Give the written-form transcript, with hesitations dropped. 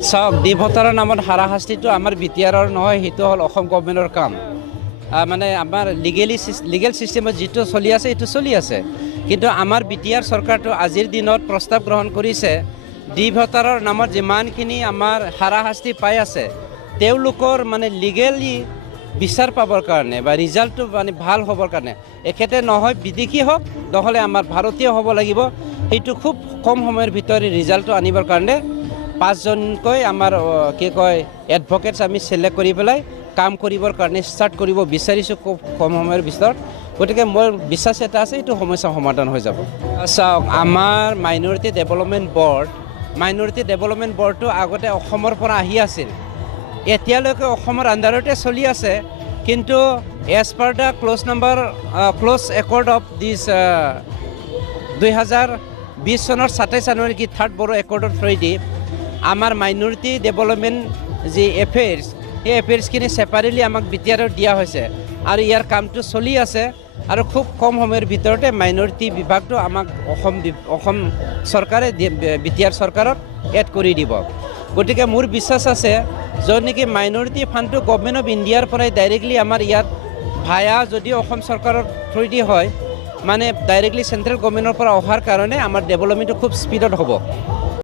চাওক ডি ভোটাৰৰ নামত হাৰাশাস্তিটো আমাৰ বিটিআৰৰ নহয়, সেইটো হ'ল অসম গভৰ্ণমেণ্টৰ কাম। মানে আমাৰ লিগেল ছিষ্টেমত যিটো চলি আছে সেইটো চলি আছে, কিন্তু আমাৰ বিটিআৰ চৰকাৰটো আজিৰ দিনত প্ৰস্তাৱ গ্ৰহণ কৰিছে ডি ভোটাৰৰ নামত যিমানখিনি আমাৰ হাৰাশাস্তি পাই আছে তেওঁলোকৰ মানে লিগেলি বিচাৰ পাবৰ কাৰণে বা ৰিজাল্টটো মানে ভাল হ'বৰ কাৰণে এখেতে নহয় বিদেশী হওক নহ'লে আমাৰ ভাৰতীয় হ'ব লাগিব, সেইটো খুব কম সময়ৰ ভিতৰত ৰিজাল্টটো আনিবৰ কাৰণে 5জনকৈ আমাৰ কি কয় এডভকেটছ আমি চিলেক্ট কৰি পেলাই কাম কৰিবৰ কাৰণে ষ্টাৰ্ট কৰিব বিচাৰিছোঁ খুব কম সময়ৰ ভিতৰত। গতিকে মোৰ বিশ্বাস এটা আছে এইটো সমস্যা সমাধান হৈ যাব। চাওক আমাৰ মাইনৰিটি ডেভেলপমেণ্ট বৰ্ডটো আগতে অসমৰ পৰা আহি আছিল, এতিয়ালৈকে অসমৰ আণ্ডাৰতে চলি আছে, কিন্তু as per the clause accord of this 2020 চনৰ 27 জানুৱাৰী কি 3rd বড়ো একৰ্ডৰ থ্ৰুৱেদি আমাৰ মাইনৰিটি ডেভেলপমেণ্ট যি এফেয়াৰ্ছ সেই এফেয়াৰ্ছখিনি ছেপাৰেটলি আমাক বিটিআৰত দিয়া হৈছে আৰু ইয়াৰ কামটো চলি আছে আৰু খুব কম সময়ৰ ভিতৰতে মাইনৰিটি বিভাগটো আমাক অসম চৰকাৰে বিটিআৰ চৰকাৰক এড কৰি দিব। গতিকে মোৰ বিশ্বাস আছে য'ত নেকি মাইনৰিটি ফাণ্ডটো গভৰ্ণমেণ্ট অফ ইণ্ডিয়াৰ পৰাই ডাইৰেক্টলি আমাৰ ইয়াত ভায়া যদিও অসম চৰকাৰৰ থ্ৰুৱেদি হয়, মানে ডাইৰেক্টলি চেণ্ট্ৰেল গভৰ্ণমেণ্টৰ পৰা অহাৰ কাৰণে আমাৰ ডেভেলপমেণ্টটো খুব স্পীডত হ'ব।